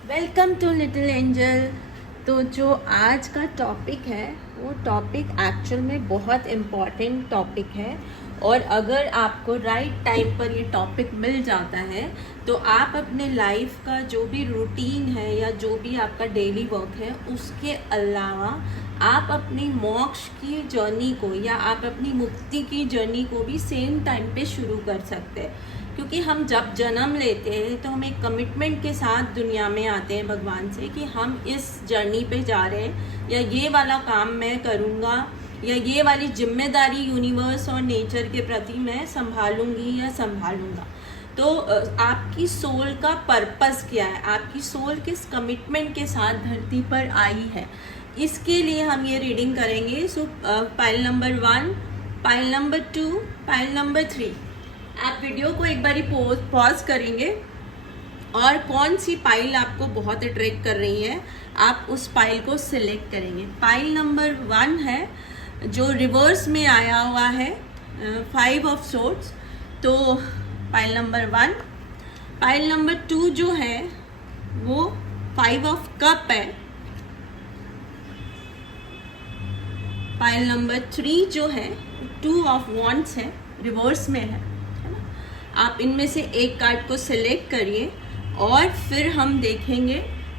Welcome to little angel. तो जो आज का टॉपिक है वो टॉपिक एक्चुअल में बहुत इम्पॉर्टेंट टॉपिक है, और अगर आपको राइट टाइम पर ये टॉपिक मिल जाता है तो आप अपने लाइफ का जो भी रूटीन है या जो भी आपका डेली वर्क है उसके अलावा आप अपनी मोक्ष की जर्नी को या आप अपनी मुक्ति की जर्नी को भी सेम टाइम पे शुरू कर सकते हैं। क्योंकि हम जब जन्म लेते हैं तो हम एक कमिटमेंट के साथ दुनिया में आते हैं भगवान से कि हम इस जर्नी पे जा रहे हैं, या ये वाला काम मैं करूँगा, या ये वाली जिम्मेदारी यूनिवर्स और नेचर के प्रति मैं संभालूंगी या संभालूंगा। तो आपकी सोल का पर्पस क्या है, आपकी सोल किस कमिटमेंट के साथ धरती पर आई है, इसके लिए हम ये रीडिंग करेंगे। सो pile number 1, pile number 2, pile number 3। आप वीडियो को एक बारी पॉज करेंगे और कौन सी पाइल आपको बहुत अट्रैक्ट कर रही है आप उस पाइल को सिलेक्ट करेंगे। पाइल नंबर 1 है जो रिवर्स में आया हुआ है, 5 ऑफ सोर्ड्स। तो पाइल नंबर 1। पाइल नंबर 2 जो है वो 5 ऑफ कप है। पाइल नंबर 3 जो है 2 ऑफ वॉन्ड्स है, रिवर्स में है ना। आप इनमें से एक कार्ड को सिलेक्ट करिए और फिर हम देखेंगे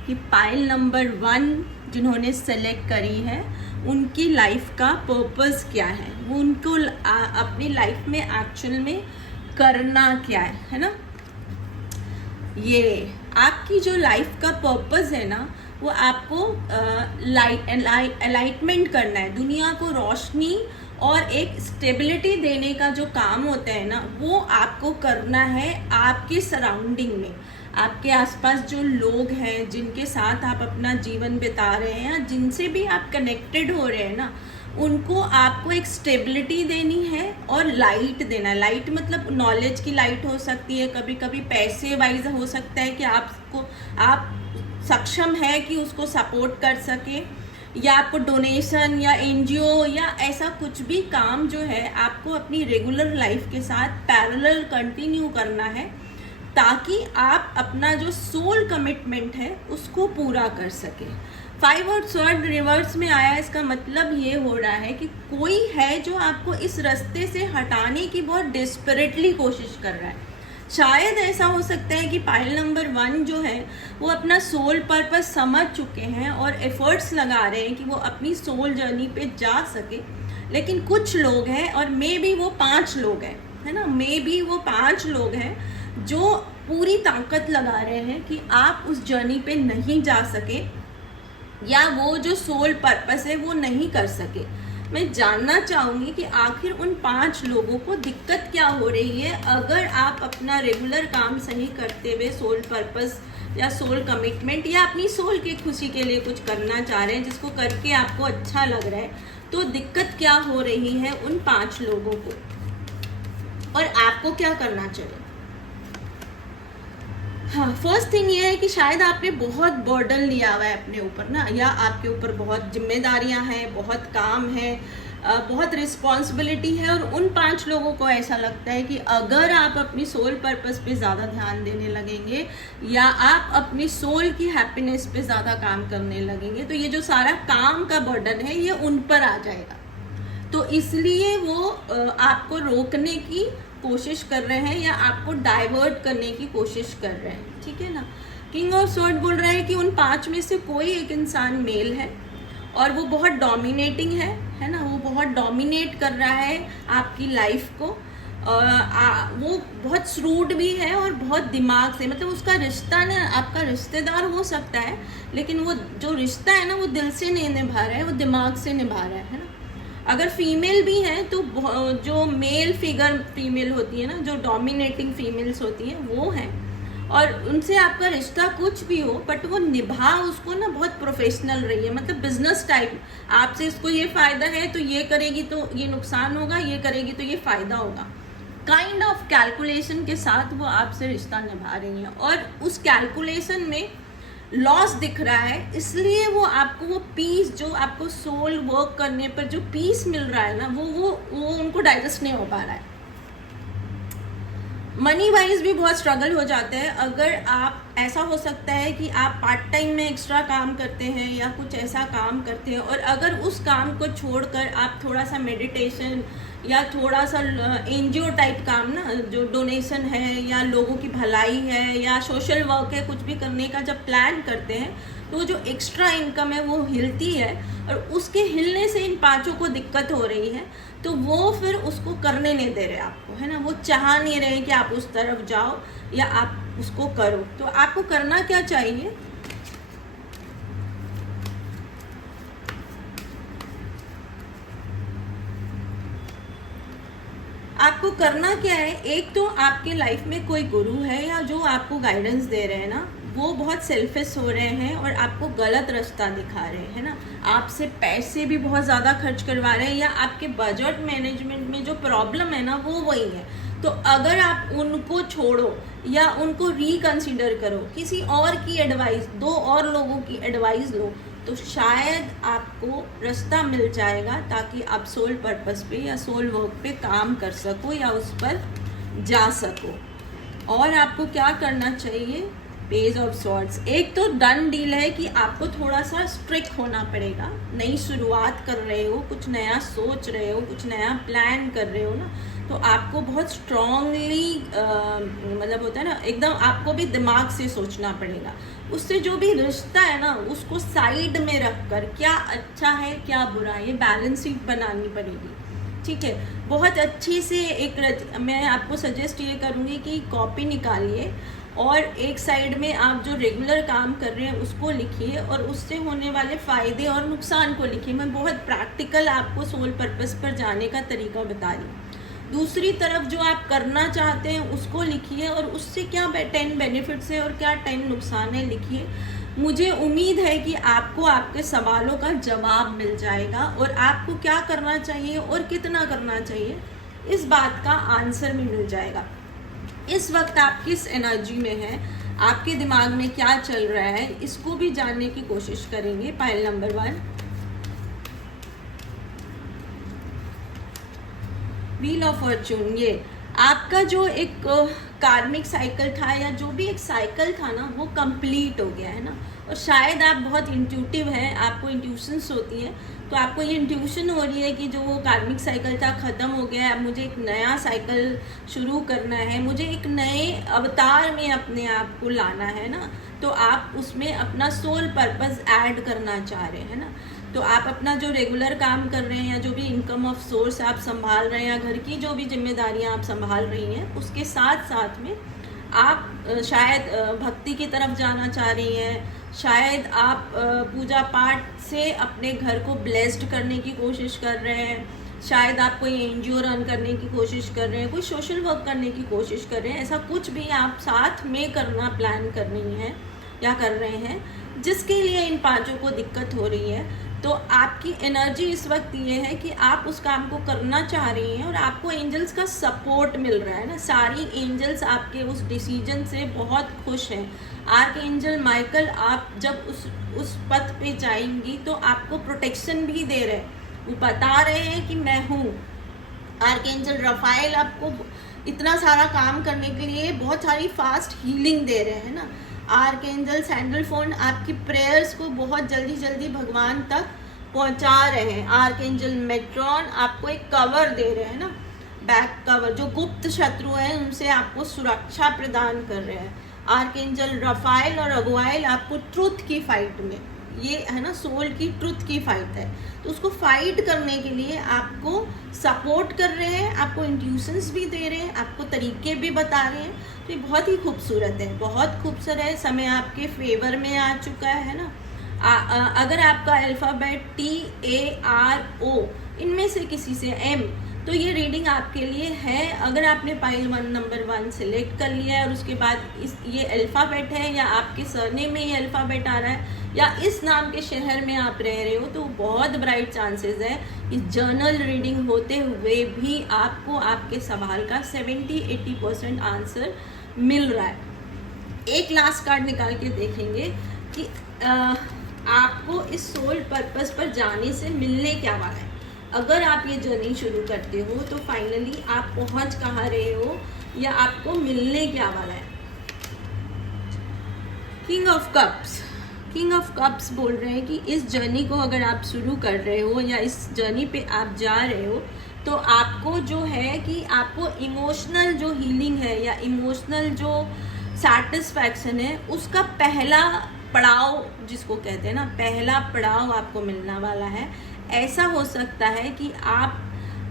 कि पाइल नंबर 1 जिन्होंने सेलेक्ट करी है उनकी लाइफ का पर्पस क्या है, वो उनको अपनी लाइफ में एक्चुअल में करना क्या है ना। ये आपकी जो लाइफ का पर्पस है ना, वो आपको एलाइटमेंट करना है, दुनिया को रोशनी और एक स्टेबिलिटी देने का जो काम होता है ना, वो आपको करना है आपके सराउंडिंग में। आपके आसपास जो लोग हैं जिनके साथ आप अपना जीवन बिता रहे हैं या जिनसे भी आप कनेक्टेड हो रहे हैं ना, उनको आपको एक स्टेबिलिटी देनी है और लाइट देना है। लाइट मतलब नॉलेज की लाइट हो सकती है, कभी कभी पैसे वाइज हो सकता है कि आप सक्षम है कि उसको सपोर्ट कर सके, या आपको डोनेशन या एनजीओ या ऐसा कुछ भी काम जो है आपको अपनी रेगुलर लाइफ के साथ पैरेलल कंटिन्यू करना है, ताकि आप अपना जो सोल कमिटमेंट है उसको पूरा कर सके। 5 और स्वॉर्ड रिवर्स में आया, इसका मतलब ये हो रहा है कि कोई है जो आपको इस रास्ते से हटाने की बहुत डेस्परेटली कोशिश कर रहा है। शायद ऐसा हो सकता है कि पाइल नंबर 1 जो है वो अपना सोल पर्पस समझ चुके हैं और एफर्ट्स लगा रहे हैं कि वो अपनी सोल जर्नी पे जा सके, लेकिन कुछ लोग हैं, और मे बी वो 5 लोग हैं, है ना, मे बी वो 5 लोग हैं जो पूरी ताकत लगा रहे हैं कि आप उस जर्नी पे नहीं जा सके या वो जो सोल पर्पस है वो नहीं कर सके। मैं जानना चाहूँगी कि आखिर उन 5 लोगों को दिक्कत क्या हो रही है, अगर आप अपना रेगुलर काम सही करते हुए सोल पर्पस या सोल कमिटमेंट या अपनी सोल की खुशी के लिए कुछ करना चाह रहे हैं जिसको करके आपको अच्छा लग रहा है, तो दिक्कत क्या हो रही है उन 5 लोगों को और आपको क्या करना चाहिए। हाँ, फर्स्ट थिंग ये है कि शायद आपने बहुत बर्डन लिया हुआ है अपने ऊपर ना, या आपके ऊपर बहुत जिम्मेदारियां हैं, बहुत काम है, बहुत रिस्पॉन्सिबिलिटी है, और उन 5 लोगों को ऐसा लगता है कि अगर आप अपनी सोल पर्पस पे ज़्यादा ध्यान देने लगेंगे या आप अपनी सोल की हैप्पीनेस पे ज़्यादा काम करने लगेंगे तो ये जो सारा काम का बर्डन है ये उन पर आ जाएगा। तो इसलिए वो आपको रोकने की कोशिश कर रहे हैं या आपको डाइवर्ट करने की कोशिश कर रहे हैं, ठीक है ना। किंग ऑफ स्वॉर्ड बोल रहा है कि उन 5 में से कोई एक इंसान मेल है और वो बहुत डोमिनेटिंग है ना, वो बहुत डोमिनेट कर रहा है आपकी लाइफ को। वो बहुत श्रूड भी है और बहुत दिमाग से, मतलब उसका रिश्ता ना आपका रिश्तेदार हो सकता है, लेकिन वो जो रिश्ता है ना वो दिल से नहीं निभा रहा है, वो दिमाग से निभा रहा है ना। अगर फीमेल भी हैं तो जो मेल फिगर फीमेल होती है ना, जो डोमिनेटिंग फीमेल्स होती हैं वो हैं, और उनसे आपका रिश्ता कुछ भी हो बट वो निभा उसको ना बहुत प्रोफेशनल रही है, मतलब बिजनेस टाइप। आपसे इसको ये फ़ायदा है तो ये करेगी तो ये नुकसान होगा, ये करेगी तो ये फ़ायदा होगा, काइंड ऑफ कैलकुलेशन के साथ वो आपसे रिश्ता निभा रही हैं, और उस कैलकुलेशन में लॉस दिख रहा है, इसलिए वो आपको वो पीस जो आपको सोल वर्क करने पर जो पीस मिल रहा है ना वो उनको डाइजेस्ट नहीं हो पा रहा है। मनी वाइज भी बहुत स्ट्रगल हो जाते हैं। अगर आप, ऐसा हो सकता है कि आप पार्ट टाइम में एक्स्ट्रा काम करते हैं या कुछ ऐसा काम करते हैं, और अगर उस काम को छोड़कर आप थोड़ा सा मेडिटेशन या थोड़ा सा एनजीओ टाइप काम ना, जो डोनेशन है या लोगों की भलाई है या सोशल वर्क है, कुछ भी करने का जब प्लान करते हैं, तो जो एक्स्ट्रा इनकम है वो हिलती है, और उसके हिलने से इन पांचों को दिक्कत हो रही है, तो वो फिर उसको करने नहीं दे रहे आपको, है ना। वो चाह नहीं रहे कि आप उस तरफ जाओ या आप उसको करो। तो आपको करना क्या चाहिए, आपको करना क्या है, एक तो आपके लाइफ में कोई गुरु है या जो आपको गाइडेंस दे रहे हैं ना, वो बहुत सेल्फिश हो रहे हैं और आपको गलत रास्ता दिखा रहे हैं, है ना। आपसे पैसे भी बहुत ज़्यादा खर्च करवा रहे हैं, या आपके बजट मैनेजमेंट में जो प्रॉब्लम है ना वो वही है। तो अगर आप उनको छोड़ो या उनको रिकंसिडर करो, किसी और की एडवाइस, दो और लोगों की एडवाइस लो, तो शायद आपको रास्ता मिल जाएगा, ताकि आप सोल पर्पस पे या सोल वर्क पे काम कर सको या उस पर जा सको। और आपको क्या करना चाहिए, पेज ऑफ सॉर्ट्स, एक तो डन डील है कि आपको थोड़ा सा स्ट्रिक्ट होना पड़ेगा। नई शुरुआत कर रहे हो, कुछ नया सोच रहे हो, कुछ नया प्लान कर रहे हो ना, तो आपको बहुत स्ट्रांगली मतलब होता है ना, एकदम आपको भी दिमाग से सोचना पड़ेगा। उससे जो भी रिश्ता है ना, उसको साइड में रख कर क्या अच्छा है क्या बुरा है, ये बैलेंस शीट बनानी पड़ेगी, ठीक है। बहुत अच्छी से मैं आपको सजेस्ट ये करूँगी कि कॉपी निकालिए और एक साइड में आप जो रेगुलर काम कर रहे हैं उसको लिखिए, और उससे होने वाले फ़ायदे और नुकसान को लिखिए। मैं बहुत प्रैक्टिकल आपको सोल पर्पस पर जाने का तरीका बता रही हूँ। दूसरी तरफ जो आप करना चाहते हैं उसको लिखिए, और उससे क्या 10 बेनिफिट्स है और क्या 10 नुकसान है लिखिए। मुझे उम्मीद है कि आपको आपके सवालों का जवाब मिल जाएगा, और आपको क्या करना चाहिए और कितना करना चाहिए इस बात का आंसर भी मिल जाएगा। इस वक्त आप किस एनर्जी में हैं, आपके दिमाग में क्या चल रहा है, इसको भी जानने की कोशिश करेंगे। Pile number 1, wheel of Fortune. ये आपका जो एक कार्मिक साइकिल था या जो भी एक साइकिल था ना, वो कंप्लीट हो गया है ना। और शायद आप बहुत इंट्यूटिव हैं, आपको इंट्यूशंस होती है, तो आपको ये इंट्यूशन हो रही है कि जो वो कार्मिक साइकिल था ख़त्म हो गया है, अब मुझे एक नया साइकिल शुरू करना है, मुझे एक नए अवतार में अपने आप को लाना है ना। तो आप उसमें अपना सोल पर्पस ऐड करना चाह रहे हैं ना। तो आप अपना जो रेगुलर काम कर रहे हैं या जो भी इनकम ऑफ सोर्स आप संभाल रहे हैं या घर की जो भी जिम्मेदारियां आप संभाल रही हैं, उसके साथ साथ में आप शायद भक्ति की तरफ जाना चाह रही हैं, शायद आप पूजा पाठ से अपने घर को ब्लेस्ड करने की कोशिश कर रहे हैं, शायद आप कोई एनजीओ रन करने की कोशिश कर रहे हैं, कोई सोशल वर्क करने की कोशिश कर रहे हैं। ऐसा कुछ भी आप साथ में करना प्लान कर रही हैं या कर रहे हैं, जिसके लिए इन पांचों को दिक्कत हो रही है। तो आपकी एनर्जी इस वक्त ये है कि आप उस काम को करना चाह रही हैं और आपको एंजल्स का सपोर्ट मिल रहा है ना। सारी एंजल्स आपके उस डिसीजन से बहुत खुश हैं। आर्क एंजल माइकल, आप जब उस पथ पे जाएंगी तो आपको प्रोटेक्शन भी दे रहे हैं, वो बता रहे हैं कि मैं हूँ। आर्क एंजल रफाइल आपको इतना सारा काम करने के लिए बहुत सारी फास्ट हीलिंग दे रहे हैं ना। आर्क एंजल सैंडलफोन आपकी प्रेयर्स को बहुत जल्दी जल्दी भगवान तक पहुंचा रहे हैं। आर्क एंजल मेट्रॉन आपको एक कवर दे रहे हैं ना, बैक कवर, जो गुप्त शत्रु हैं उनसे आपको सुरक्षा प्रदान कर रहे हैं। आर्क एंजल रफाइल और अगुआइल आपको ट्रुथ की फाइट में, ये है ना, सोल की ट्रुथ की फाइट है, तो उसको फाइट करने के लिए आपको सपोर्ट कर रहे हैं, आपको इंट्यूशंस भी दे रहे हैं, आपको तरीके भी बता रहे हैं। तो ये बहुत ही खूबसूरत है, बहुत खूबसूरत है। समय आपके फेवर में आ चुका है ना। अगर आपका अल्फ़ाबेट TARO इनमें से किसी से M, तो ये रीडिंग आपके लिए है। अगर आपने पाइल नंबर 1 सिलेक्ट कर लिया है और उसके बाद ये अल्फ़ाबेट है या आपके सरनेम में ये अल्फ़ाबेट आ रहा है या इस नाम के शहर में आप रह रहे हो, तो बहुत ब्राइट चांसेस है कि जर्नल रीडिंग होते हुए भी आपको आपके सवाल का 70-80% आंसर मिल रहा है। एक लास्ट कार्ड निकाल के देखेंगे कि आपको इस सोल पर्पस पर जाने से मिलने क्या वाला है। अगर आप ये जर्नी शुरू करते हो तो फाइनली आप पहुंच कहाँ रहे हो, या आपको मिलने क्या वाला है। King of cups, king of cups बोल रहे हैं कि इस जर्नी को अगर आप शुरू कर रहे हो या इस जर्नी पे आप जा रहे हो, तो आपको जो है कि आपको इमोशनल जो हीलिंग है या इमोशनल जो सेटिस्फैक्शन है, उसका पहला पड़ाव जिसको कहते हैं ना, पहला पड़ाव आपको मिलने वाला है। ऐसा हो सकता है कि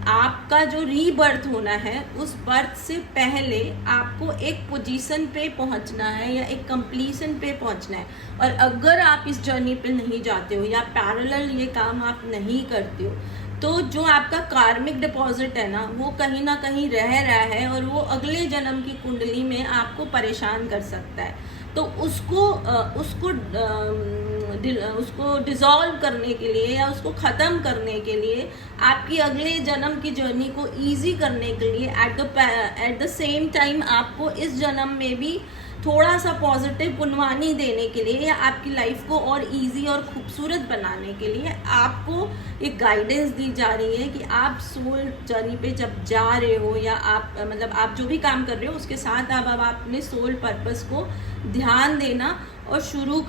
आपका जो रीबर्थ होना है, उस बर्थ से पहले आपको एक पोजीशन पे पहुंचना है या एक कंप्लीशन पे पहुंचना है। और अगर आप इस जर्नी पे नहीं जाते हो या पैरेलल ये काम आप नहीं करते हो, तो जो आपका कार्मिक डिपॉजिट है ना, वो कहीं ना कहीं रह रहा है और वो अगले जन्म की कुंडली में आपको परेशान कर सकता है। तो उसको डिसॉल्व करने के लिए या उसको ख़त्म करने के लिए, आपकी अगले जन्म की जर्नी को इजी करने के लिए एट द सेम टाइम आपको इस जन्म में भी थोड़ा सा पॉजिटिव पुनवानी देने के लिए या आपकी लाइफ को और इजी और खूबसूरत बनाने के लिए आपको एक गाइडेंस दी जा रही है कि आप सोल जर्नी पे जब जा रहे हो या आप मतलब आप जो भी काम कर रहे हो उसके साथ आप अब अपने सोल पर्पस को ध्यान देना और शुरू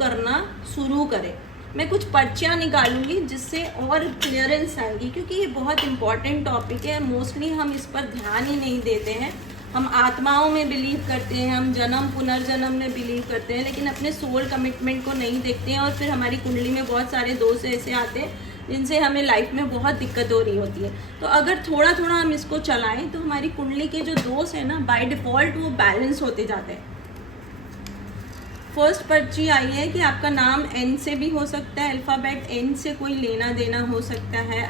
करें। मैं कुछ पर्चियाँ निकालूंगी जिससे और क्लियरेंस आएगी, क्योंकि ये बहुत इंपॉर्टेंट टॉपिक है। मोस्टली हम इस पर ध्यान ही नहीं देते हैं। हम आत्माओं में बिलीव करते हैं, हम जन्म पुनर्जन्म में बिलीव करते हैं, लेकिन अपने सोल कमिटमेंट को नहीं देखते हैं। और फिर हमारी कुंडली में बहुत सारे दोष ऐसे आते हैं जिनसे हमें लाइफ में बहुत दिक्कत हो रही होती है। तो अगर थोड़ा थोड़ा हम इसको चलाएं तो हमारी कुंडली के जो दोष है ना, बाय डिफ़ॉल्ट वो बैलेंस होते जाते हैं। फर्स्ट पर्ची आई है कि आपका नाम एन से भी हो सकता है, अल्फ़ाबेट एन से कोई लेना देना हो सकता है।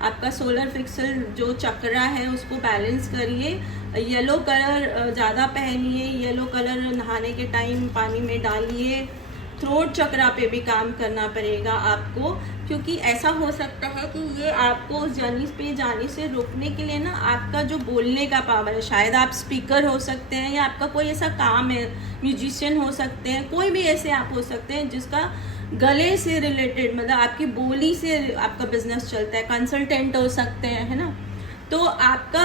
आपका सोलर फिक्सल जो चक्रा है उसको बैलेंस करिए। येलो कलर ज़्यादा पहनिए, येलो कलर नहाने के टाइम पानी में डालिए। थ्रोट चक्रा पे भी काम करना पड़ेगा आपको, क्योंकि ऐसा हो सकता है कि ये आपको उस जर्नी पे जाने से रोकने के लिए ना, आपका जो बोलने का पावर है, शायद आप स्पीकर हो सकते हैं या आपका कोई ऐसा काम है, म्यूजिशियन हो सकते हैं, कोई भी ऐसे आप हो सकते हैं जिसका गले से रिलेटेड मतलब आपकी बोली से आपका बिजनेस चलता है, कंसल्टेंट हो सकते हैं, है ना। तो आपका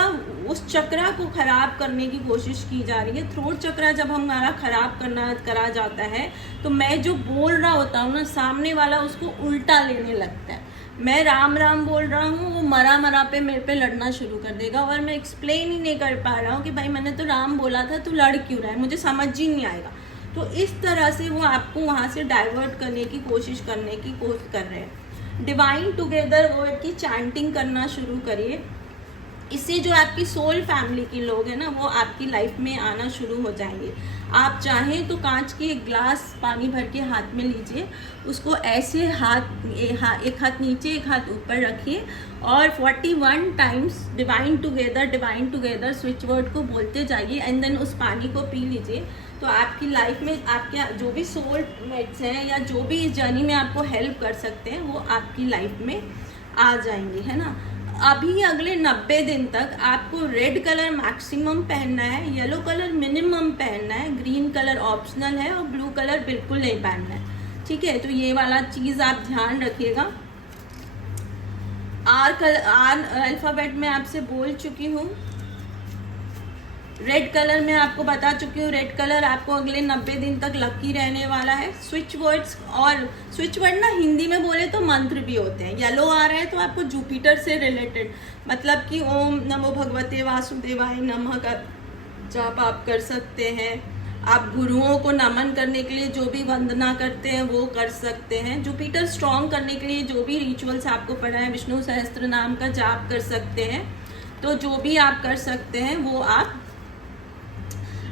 उस चक्रा को खराब करने की कोशिश की जा रही है। थ्रोट चक्रा जब हमारा खराब करा जाता है, तो मैं जो बोल रहा होता हूँ ना, सामने वाला उसको उल्टा लेने लगता है। मैं राम राम बोल रहा हूँ, वो मरा पे मेरे पे लड़ना शुरू कर देगा और मैं एक्सप्लेन ही नहीं कर पा रहा हूँ कि भाई मैंने तो राम बोला था, तू लड़ क्यों रहा है, मुझे समझ ही नहीं आएगा। तो इस तरह से वो आपको वहाँ से डाइवर्ट करने की कोशिश कर रहे हैं। डिवाइन टुगेदर वर्ड की चैंटिंग करना शुरू करिए। इससे जो आपकी सोल फैमिली के लोग हैं ना, वो आपकी लाइफ में आना शुरू हो जाएंगे। आप चाहें तो कांच के एक ग्लास पानी भर के हाथ में लीजिए, उसको ऐसे एक हाथ नीचे एक हाथ ऊपर रखिए और 41 times divine together switch word को बोलते जाइए एंड देन उस पानी को पी लीजिए। तो आपकी लाइफ में आपके जो भी सोल मेट्स हैं या जो भी इस जर्नी में आपको हेल्प कर सकते हैं, वो आपकी लाइफ में आ जाएंगे, है ना। अभी अगले 90 दिन तक आपको रेड कलर मैक्सिमम पहनना है, येलो कलर मिनिमम पहनना है, ग्रीन कलर ऑप्शनल है और ब्लू कलर बिल्कुल नहीं पहनना है, ठीक है। तो ये वाला चीज़ आप ध्यान रखिएगा। आर अल्फ़ाबेट में आपसे बोल चुकी हूँ। रेड कलर में आपको बता चुकी हूँ, रेड कलर आपको अगले 90 दिन तक लकी रहने वाला है। स्विच वर्ड्स, और स्विच वर्ड ना हिंदी में बोले तो मंत्र भी होते हैं। येलो आ रहा है तो आपको जुपिटर से रिलेटेड, मतलब कि ओम नमो भगवते वासुदेवाय नमः का जाप आप कर सकते हैं। आप गुरुओं को नमन करने के लिए जो भी वंदना करते हैं वो कर सकते हैं। जुपिटर स्ट्रॉन्ग करने के लिए जो भी रिचुअल्स आपको पढ़ा है, विष्णु सहस्त्र नाम का जाप कर सकते हैं। तो जो भी आप कर सकते हैं वो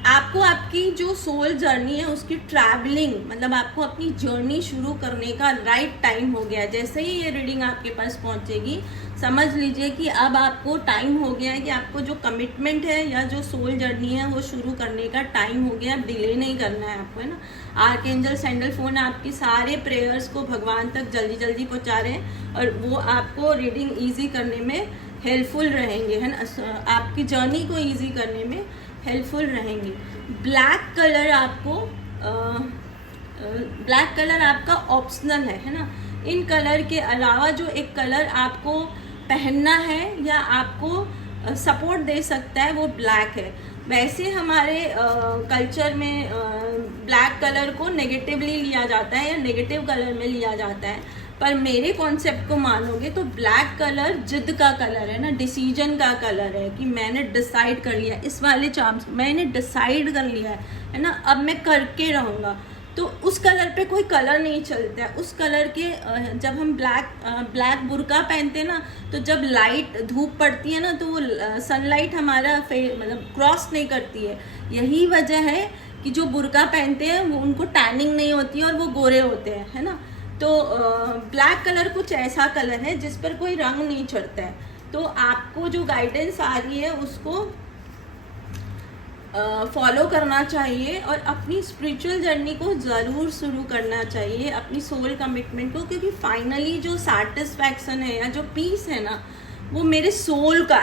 आपको आपकी जो सोल जर्नी है उसकी ट्रैवलिंग, मतलब आपको अपनी जर्नी शुरू करने का राइट टाइम हो गया है। जैसे ही ये रीडिंग आपके पास पहुंचेगी, समझ लीजिए कि अब आपको टाइम हो गया है कि आपको जो कमिटमेंट है या जो सोल जर्नी है वो शुरू करने का टाइम हो गया। डिले नहीं करना है आपको, है ना। आर्कएंजल सैंडलफोन आपकी सारे प्रेयर्स को भगवान तक जल्दी जल्दी पहुँचा रहे हैं और वो आपको रीडिंग ईजी करने में हेल्पफुल रहेंगे, है ना। आपकी जर्नी को ईजी करने में हेल्पफुल रहेंगी। ब्लैक कलर आपका ऑप्शनल है ना। इन कलर के अलावा जो एक कलर आपको पहनना है या आपको सपोर्ट दे सकता है वो ब्लैक है। वैसे हमारे कल्चर में ब्लैक कलर को नेगेटिवली लिया जाता है या नेगेटिव कलर में लिया जाता है, पर मेरे कॉन्सेप्ट को मानोगे तो ब्लैक कलर जिद का कलर है ना, डिसीजन का कलर है कि मैंने डिसाइड कर लिया, इस वाले चार्म्स मैंने डिसाइड कर लिया है ना, अब मैं करके रहूँगा। तो उस कलर पे कोई कलर नहीं चलता है। उस कलर के जब हम ब्लैक बुर्का पहनते हैं ना, तो जब लाइट धूप पड़ती है ना, तो वो सनलाइट हमारा मतलब क्रॉस नहीं करती है। यही वजह है कि जो बुर्का पहनते हैं वो उनको टैनिंग नहीं होती है और वो गोरे होते हैं, है ना। तो ब्लैक कलर कुछ ऐसा कलर है जिस पर कोई रंग नहीं चढ़ता है। तो आपको जो गाइडेंस आ रही है उसको फॉलो करना चाहिए और अपनी स्पिरिचुअल जर्नी को ज़रूर शुरू करना चाहिए, अपनी सोल कमिटमेंट को, क्योंकि फाइनली जो सेटिस्फैक्शन है या जो पीस है ना, वो मेरे सोल का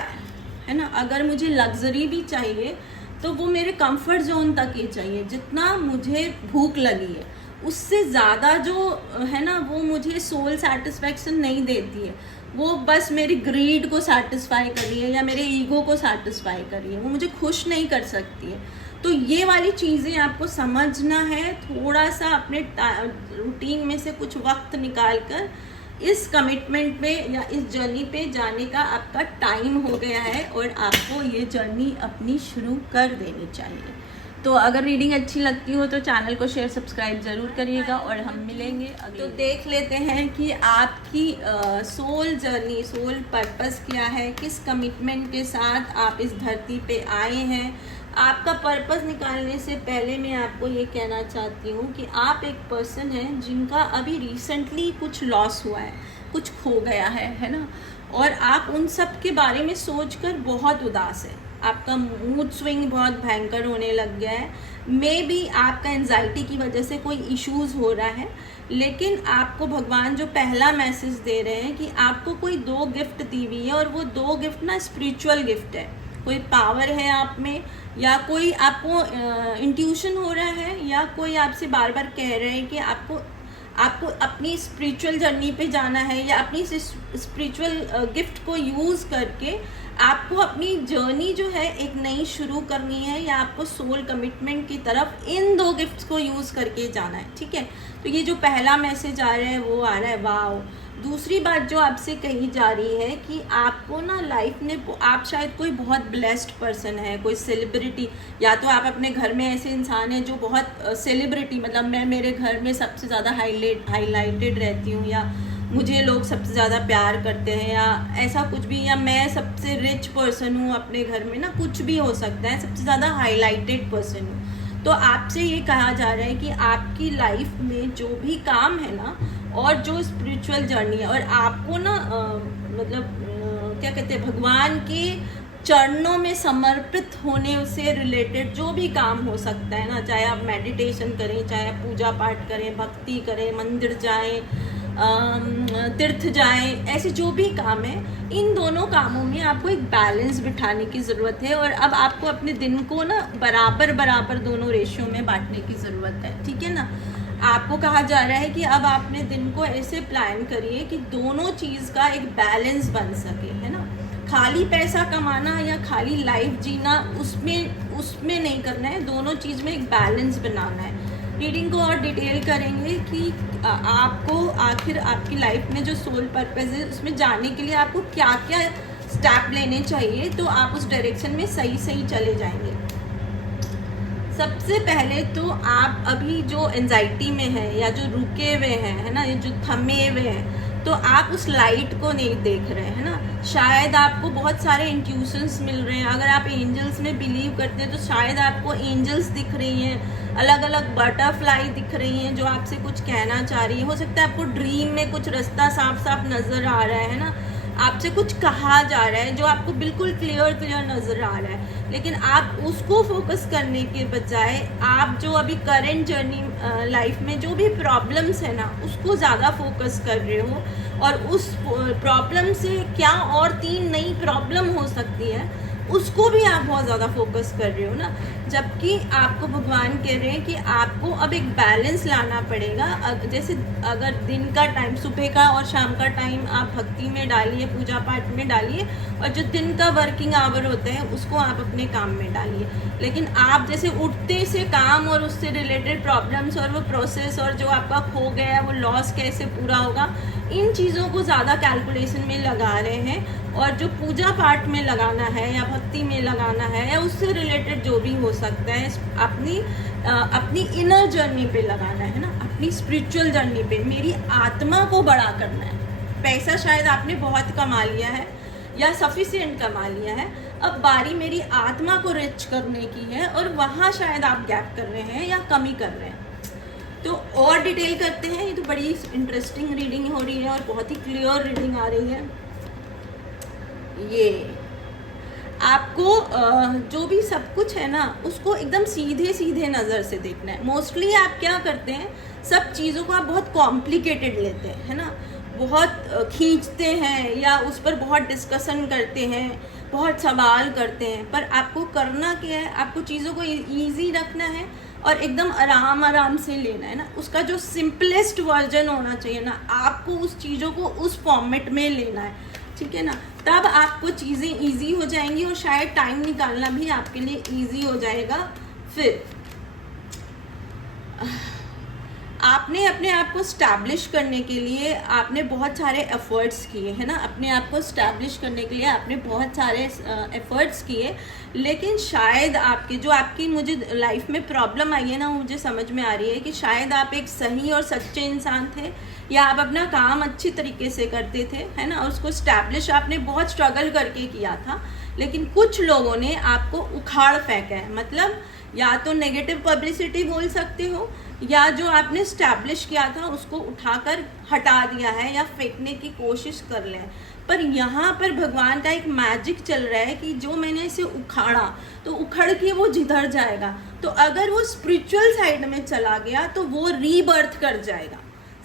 है ना। अगर मुझे लग्जरी भी चाहिए तो वो मेरे कंफर्ट जोन तक ही चाहिए। जितना मुझे भूख लगी है उससे ज़्यादा जो है ना वो मुझे सोल सेटिस्फैक्शन नहीं देती है। वो बस मेरी ग्रीड को सेटिस्फाई कर रही है या मेरे ईगो को सेटिस्फाई कर रही है, वो मुझे खुश नहीं कर सकती है। तो ये वाली चीज़ें आपको समझना है। थोड़ा सा अपने रूटीन में से कुछ वक्त निकाल कर इस कमिटमेंट पे या इस जर्नी पे जाने का आपका टाइम हो गया है और आपको ये जर्नी अपनी शुरू कर देनी चाहिए। तो अगर रीडिंग अच्छी लगती हो तो चैनल को शेयर सब्सक्राइब ज़रूर करिएगा और हम मिलेंगे। तो देख लेते हैं कि आपकी सोल जर्नी, सोल पर्पस क्या है, किस कमिटमेंट के साथ आप इस धरती पे आए हैं। आपका पर्पस निकालने से पहले मैं आपको ये कहना चाहती हूँ कि आप एक पर्सन हैं जिनका अभी रिसेंटली कुछ लॉस हुआ है, कुछ खो गया है ना, और आप उन सब के बारे में सोचकर बहुत उदास है। आपका मूड स्विंग बहुत भयंकर होने लग गया है। मे बी आपका एंजाइटी की वजह से कोई इश्यूज़ हो रहा है, लेकिन आपको भगवान जो पहला मैसेज दे रहे हैं कि आपको कोई 2 गिफ्ट दी हुई है और वो 2 गिफ्ट ना स्पिरिचुअल गिफ्ट है। कोई पावर है आप में, या कोई आपको इंट्यूशन हो रहा है, या कोई आपसे बार बार कह रहे हैं कि आपको अपनी स्पिरिचुअल जर्नी पे जाना है, या अपनी स्पिरिचुअल गिफ्ट को यूज़ करके आपको अपनी जर्नी जो है एक नई शुरू करनी है, या आपको सोल कमिटमेंट की तरफ इन 2 गिफ्ट्स को यूज़ करके जाना है। ठीक है, तो ये जो पहला मैसेज आ रहा है वो आ रहा है वाओ। दूसरी बात जो आपसे कही जा रही है कि आपको ना लाइफ में, आप शायद कोई बहुत ब्लेस्ड पर्सन है, कोई सेलिब्रिटी, या तो आप अपने घर में ऐसे इंसान हैं जो बहुत सेलिब्रिटी, मतलब मैं मेरे घर में सबसे ज़्यादा हाईलाइटेड रहती हूँ, या मुझे लोग सबसे ज़्यादा प्यार करते हैं, या ऐसा कुछ भी, या मैं सबसे रिच पर्सन हूँ अपने घर में ना, कुछ भी हो सकता है, सबसे ज़्यादा हाईलाइटेड पर्सन हूँ। तो आपसे ये कहा जा रहा है कि आपकी लाइफ में जो भी काम है ना, और जो स्पिरिचुअल जर्नी है, और आपको ना क्या कहते हैं, भगवान के चरणों में समर्पित होने से रिलेटेड जो भी काम हो सकता है ना, चाहे आप मेडिटेशन करें, चाहे आप पूजा पाठ करें, भक्ति करें, मंदिर जाएं, तीर्थ जाएं, ऐसे जो भी काम है, इन दोनों कामों में आपको एक बैलेंस बिठाने की ज़रूरत है। और अब आपको अपने दिन को ना बराबर दोनों रेशियो में बांटने की ज़रूरत है। ठीक है ना, आपको कहा जा रहा है कि अब आपने दिन को ऐसे प्लान करिए कि दोनों चीज़ का एक बैलेंस बन सके, है ना। खाली पैसा कमाना या खाली लाइफ जीना, उसमें नहीं करना है, दोनों चीज़ में एक बैलेंस बनाना है। रीडिंग को और डिटेल करेंगे कि आपको आखिर आपकी लाइफ में जो सोल पर्पस है उसमें जाने के लिए आपको क्या क्या स्टेप लेने चाहिए, तो आप उस डायरेक्शन में सही चले जाएंगे। सबसे पहले तो आप अभी जो एंजाइटी में है या जो रुके हुए हैं, है ना, ये जो थमे हुए हैं, तो आप उस लाइट को नहीं देख रहे हैं ना। शायद आपको बहुत सारे इंट्यूशंस मिल रहे हैं। अगर आप एंजल्स में बिलीव करते हैं तो शायद आपको एंजल्स दिख रही हैं, अलग अलग बटरफ्लाई दिख रही हैं जो आपसे कुछ कहना चाह रही है। हो सकता है आपको ड्रीम में कुछ रास्ता साफ नज़र आ रहा है ना, आपसे कुछ कहा जा रहा है जो आपको बिल्कुल क्लियर नज़र आ रहा है, लेकिन आप उसको फोकस करने के बजाय आप जो अभी करंट जर्नी लाइफ में जो भी प्रॉब्लम्स है ना, उसको ज़्यादा फोकस कर रहे हो। और उस प्रॉब्लम से क्या और 3 नई प्रॉब्लम हो सकती है उसको भी आप बहुत ज़्यादा फोकस कर रहे हो ना, जबकि आपको भगवान कह रहे हैं कि आपको अब एक बैलेंस लाना पड़ेगा। जैसे अगर दिन का टाइम, सुबह का और शाम का टाइम आप भक्ति में डालिए, पूजा पाठ में डालिए, और जो दिन का वर्किंग आवर होता है उसको आप अपने काम में डालिए। लेकिन आप जैसे उठते से काम और उससे रिलेटेड प्रॉब्लम्स और वो प्रोसेस और जो आपका खो गया वो लॉस कैसे पूरा होगा, इन चीज़ों को ज़्यादा कैलकुलेशन में लगा रहे हैं। और जो पूजा पाठ में लगाना है या भक्ति में लगाना है या उससे रिलेटेड जो भी हो सकता है, अपनी इनर जर्नी पे लगाना है ना, अपनी स्पिरिचुअल जर्नी पे, मेरी आत्मा को बड़ा करना है। पैसा शायद आपने बहुत कमा लिया है या सफिशिएंट कमा लिया है, अब बारी मेरी आत्मा को रिच करने की है, और वहाँ शायद आप गैप कर रहे हैं या कमी कर रहे हैं। तो और डिटेल करते हैं। ये तो बड़ी इंटरेस्टिंग रीडिंग हो रही है और बहुत ही क्लियर रीडिंग आ रही है। ये आपको जो भी सब कुछ है ना, उसको एकदम सीधे सीधे नज़र से देखना है। मोस्टली आप क्या करते हैं, सब चीज़ों को आप बहुत कॉम्प्लिकेटेड लेते हैं, है ना, बहुत खींचते हैं या उस पर बहुत डिस्कशन करते हैं, बहुत सवाल करते हैं। पर आपको करना क्या है, आपको चीज़ों को ईजी रखना है और एकदम आराम आराम से लेना है ना। उसका जो सिंपलेस्ट वर्जन होना चाहिए ना, आपको उस चीज़ों को उस फॉर्मेट में लेना है, ठीक है ना। तब आपको चीज़ें इजी हो जाएंगी और शायद टाइम निकालना भी आपके लिए इजी हो जाएगा। फिर आपने अपने आप को स्टैब्लिश करने के लिए आपने बहुत सारे एफर्ट्स किए, है ना, अपने आप को स्टैब्लिश करने के लिए आपने बहुत सारे एफर्ट्स किए। लेकिन शायद आपकी मुझे लाइफ में प्रॉब्लम आई है ना, मुझे समझ में आ रही है कि शायद आप एक सही और सच्चे इंसान थे, या आप अपना काम अच्छी तरीके से करते थे, है ना, और उसको स्टैब्लिश आपने बहुत स्ट्रगल करके किया था। लेकिन कुछ लोगों ने आपको उखाड़ फेंका है, मतलब या तो नेगेटिव पब्लिसिटी बोल सकते हो, या जो आपने स्टैब्लिश किया था उसको उठाकर हटा दिया है या फेंकने की कोशिश कर ले। पर यहाँ पर भगवान का एक मैजिक चल रहा है कि जो मैंने इसे उखाड़ा तो उखड़ के वो जिधर जाएगा, तो अगर वो स्पिरिचुअल साइड में चला गया तो वो रीबर्थ कर जाएगा।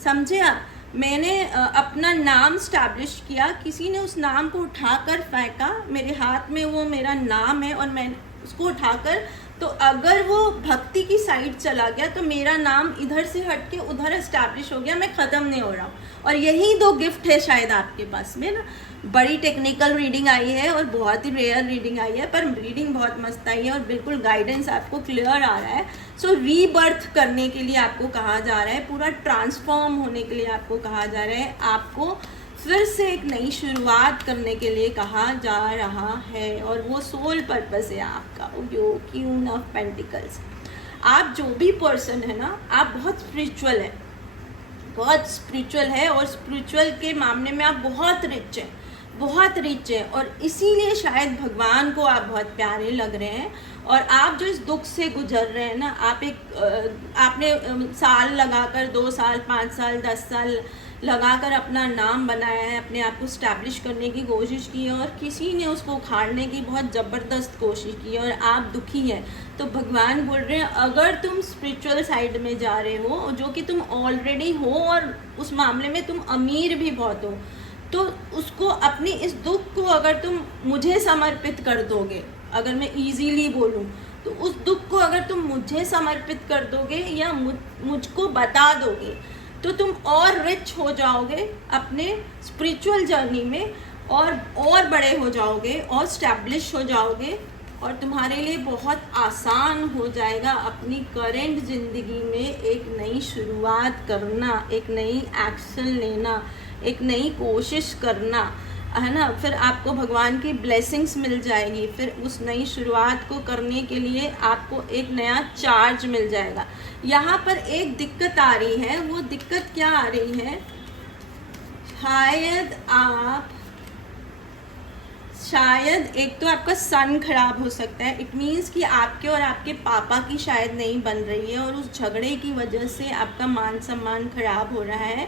समझे आप? मैंने अपना नाम स्टैब्लिश किया, किसी ने उस नाम को उठाकर फेंका, मेरे हाथ में वो मेरा नाम है और मैंने उसको उठाकर, तो अगर वो भक्ति की साइड चला गया तो मेरा नाम इधर से हट के उधर एस्टैब्लिश हो गया, मैं ख़त्म नहीं हो रहा हूँ। और यही दो गिफ्ट है शायद आपके पास में ना। बड़ी टेक्निकल रीडिंग आई है और बहुत ही रेयर रीडिंग आई है, पर रीडिंग बहुत मस्त आई है और बिल्कुल गाइडेंस आपको क्लियर आ रहा है। सो रीबर्थ करने के लिए आपको कहा जा रहा है, पूरा ट्रांसफॉर्म होने के लिए आपको कहा जा रहा है, आपको फिर से एक नई शुरुआत करने के लिए कहा जा रहा है। और वो सोल पर्पस है आपका, यो क्वीन ऑफ पेंटिकल्स। आप जो भी पर्सन है ना, आप बहुत स्पिरिचुअल है, बहुत स्पिरिचुअल है, और स्पिरिचुअल के मामले में आप बहुत रिच हैं, बहुत रिच है, और इसीलिए शायद भगवान को आप बहुत प्यारे लग रहे हैं। और आप जो इस दुख से गुजर रहे हैं ना, आपने साल लगाकर 2 साल 5 साल 10 साल लगाकर अपना नाम बनाया है, अपने आप को स्टैब्लिश करने की कोशिश की है, और किसी ने उसको उखाड़ने की बहुत ज़बरदस्त कोशिश की है और आप दुखी हैं। तो भगवान बोल रहे हैं, अगर तुम स्पिरिचुअल साइड में जा रहे हो, जो कि तुम ऑलरेडी हो और उस मामले में तुम अमीर भी बहुत हो, तो उसको, अपनी इस दुख को अगर तुम मुझे समर्पित कर दोगे, अगर मैं इजीली बोलूँ तो उस दुख को अगर तुम मुझे समर्पित कर दोगे या मुझको बता दोगे, तो तुम और रिच हो जाओगे अपने स्पिरिचुअल जर्नी में, और बड़े हो जाओगे और स्टैब्लिश हो जाओगे, और तुम्हारे लिए बहुत आसान हो जाएगा अपनी करेंट ज़िंदगी में एक नई शुरुआत करना, एक नई एक्शन लेना, एक नई कोशिश करना, है ना। फिर आपको भगवान की ब्लेसिंग्स मिल जाएगी, फिर उस नई शुरुआत को करने के लिए आपको एक नया चार्ज मिल जाएगा। यहाँ पर एक दिक्कत आ रही है, वो दिक्कत क्या आ रही है, शायद एक तो आपका सन खराब हो सकता है। इट मीन्स कि आपके और आपके पापा की शायद नहीं बन रही है, और उस झगड़े की वजह से आपका मान सम्मान खराब हो रहा है,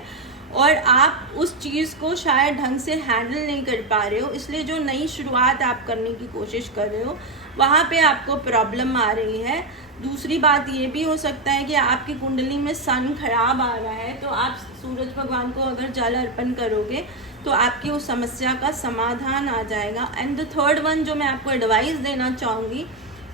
और आप उस चीज़ को शायद ढंग से हैंडल नहीं कर पा रहे हो, इसलिए जो नई शुरुआत आप करने की कोशिश कर रहे हो वहाँ पे आपको प्रॉब्लम आ रही है। दूसरी बात ये भी हो सकता है कि आपकी कुंडली में सन खराब आ रहा है, तो आप सूरज भगवान को अगर जल अर्पण करोगे तो आपकी उस समस्या का समाधान आ जाएगा। एंड द थर्ड वन जो मैं आपको एडवाइस देना चाहूँगी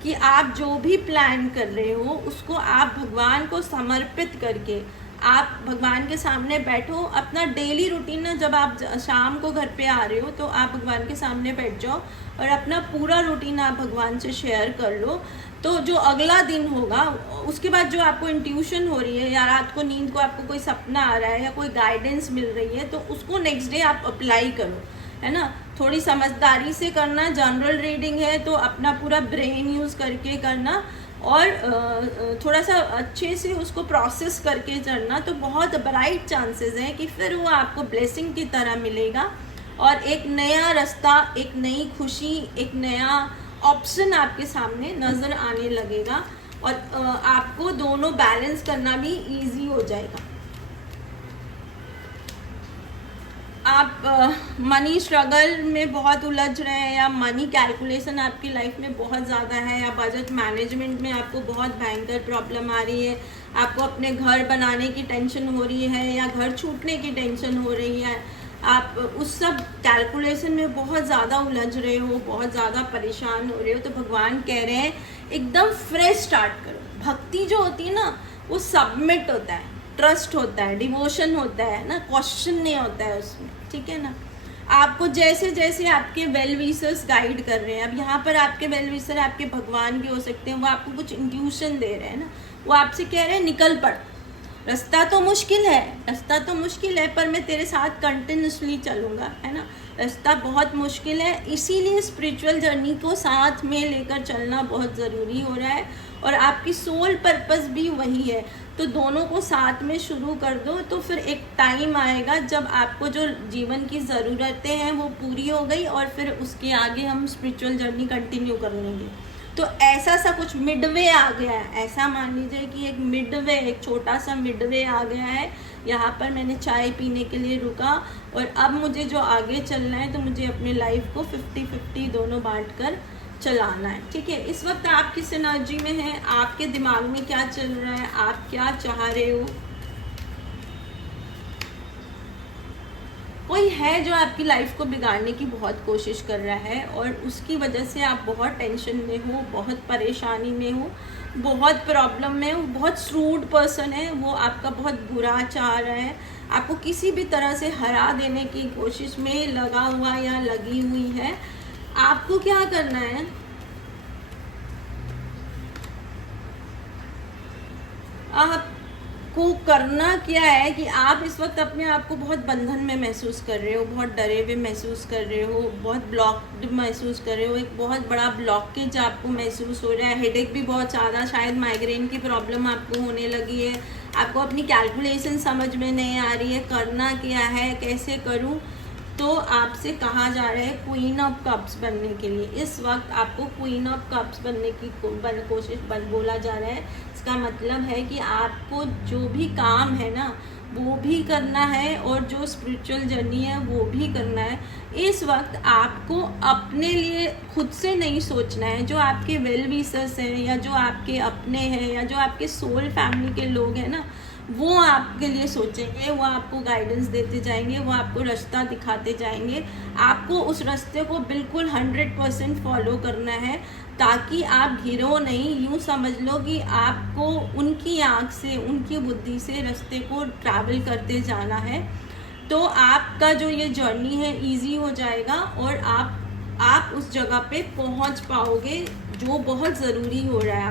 कि आप जो भी प्लान कर रहे हो उसको आप भगवान को समर्पित करके आप भगवान के सामने बैठो। अपना डेली रूटीन ना, जब आप शाम को घर पे आ रहे हो तो आप भगवान के सामने बैठ जाओ और अपना पूरा रूटीन आप भगवान से शेयर कर लो। तो जो अगला दिन होगा उसके बाद जो आपको इंट्यूशन हो रही है या रात को नींद को आपको कोई सपना आ रहा है या कोई गाइडेंस मिल रही है तो उसको नेक्स्ट डे आप अप्लाई करो, है ना। थोड़ी समझदारी से करना, जनरल रीडिंग है तो अपना पूरा ब्रेन यूज़ करके करना और थोड़ा सा अच्छे से उसको प्रोसेस करके चलना, तो बहुत ब्राइट चांसेस हैं कि फिर वो आपको ब्लेसिंग की तरह मिलेगा और एक नया रास्ता, एक नई खुशी, एक नया ऑप्शन आपके सामने नज़र आने लगेगा और आपको दोनों बैलेंस करना भी इजी हो जाएगा। आप मनी स्ट्रगल में बहुत उलझ रहे हैं या मनी कैलकुलेशन आपकी लाइफ में बहुत ज़्यादा है या बजट मैनेजमेंट में आपको बहुत भयंकर प्रॉब्लम आ रही है, आपको अपने घर बनाने की टेंशन हो रही है या घर छूटने की टेंशन हो रही है, आप उस सब कैलकुलेशन में बहुत ज़्यादा उलझ रहे हो, बहुत ज़्यादा परेशान हो रहे हो, तो भगवान कह रहे हैं एकदम फ्रेश स्टार्ट करो। भक्ति जो होती है ना वो सबमिट होता है, ट्रस्ट होता है, डिवोशन होता है ना, क्वेश्चन नहीं होता है उसमें, ठीक है ना। आपको जैसे जैसे आपके वेल विशर्स गाइड कर रहे हैं, अब यहाँ पर आपके वेल विशर आपके भगवान भी हो सकते हैं, वो आपको कुछ इंट्यूशन दे रहे हैं ना, वो आपसे कह रहे हैं निकल पड़, रास्ता तो मुश्किल है, रास्ता तो मुश्किल है पर मैं तेरे साथ कंटिन्यूसली चलूँगा, है ना। रास्ता बहुत मुश्किल है, इसीलिए स्पिरिचुअल जर्नी को साथ में लेकर चलना बहुत ज़रूरी हो रहा है और आपकी सोल पर्पस भी वही है। तो दोनों को साथ में शुरू कर दो तो फिर एक टाइम आएगा जब आपको जो जीवन की ज़रूरतें हैं वो पूरी हो गई और फिर उसके आगे हम स्पिरिचुअल जर्नी कंटिन्यू कर लेंगे। तो ऐसा सा कुछ मिडवे आ गया है, ऐसा मान लीजिए कि एक मिडवे, एक छोटा सा मिडवे आ गया है। यहाँ पर मैंने चाय पीने के लिए रुका और अब मुझे जो आगे चलना है तो मुझे अपने लाइफ को 50-50 दोनों बांट कर चलाना है, ठीक है। इस वक्त आप किस एनर्जी में हैं, आपके दिमाग में क्या चल रहा है, आप क्या चाह रहे हो। कोई है जो आपकी लाइफ को बिगाड़ने की बहुत कोशिश कर रहा है और उसकी वजह से आप बहुत टेंशन में हो, बहुत परेशानी में हो, बहुत प्रॉब्लम में हो। बहुत श्रूड पर्सन है वो, आपका बहुत बुरा चाह रहा है, आपको किसी भी तरह से हरा देने की कोशिश में लगा हुआ या लगी हुई है। आपको क्या करना है, आपको करना क्या है कि आप इस वक्त अपने आप को बहुत बंधन में महसूस कर रहे हो, बहुत डरे हुए महसूस कर रहे हो, बहुत ब्लॉक्ड महसूस कर रहे हो, एक बहुत बड़ा ब्लॉकेज आपको महसूस हो रहा है, हेडेक भी बहुत ज़्यादा, शायद माइग्रेन की प्रॉब्लम आपको होने लगी है, आपको अपनी कैलकुलेशन समझ में नहीं आ रही है, करना क्या है, कैसे करूँ। तो आपसे कहा जा रहा है क्वीन ऑफ कप्स बनने के लिए। इस वक्त आपको क्वीन ऑफ कप्स बनने की कोशिश बोला जा रहा है। इसका मतलब है कि आपको जो भी काम है ना वो भी करना है और जो स्पिरिचुअल जर्नी है वो भी करना है। इस वक्त आपको अपने लिए खुद से नहीं सोचना है, जो आपके वेल विशर्स हैं या जो आपके अपने हैं या जो आपके सोल फैमिली के लोग हैं ना, वो आपके लिए सोचेंगे, वो आपको गाइडेंस देते जाएंगे, वो आपको रास्ता दिखाते जाएंगे। आपको उस रास्ते को बिल्कुल 100% फॉलो करना है ताकि आप गिरो नहीं। यूँ समझ लो कि आपको उनकी आँख से, उनकी बुद्धि से रास्ते को ट्रैवल करते जाना है, तो आपका जो ये जर्नी है इजी हो जाएगा और आप उस जगह पे पहुंच पाओगे जो बहुत ज़रूरी हो रहा है।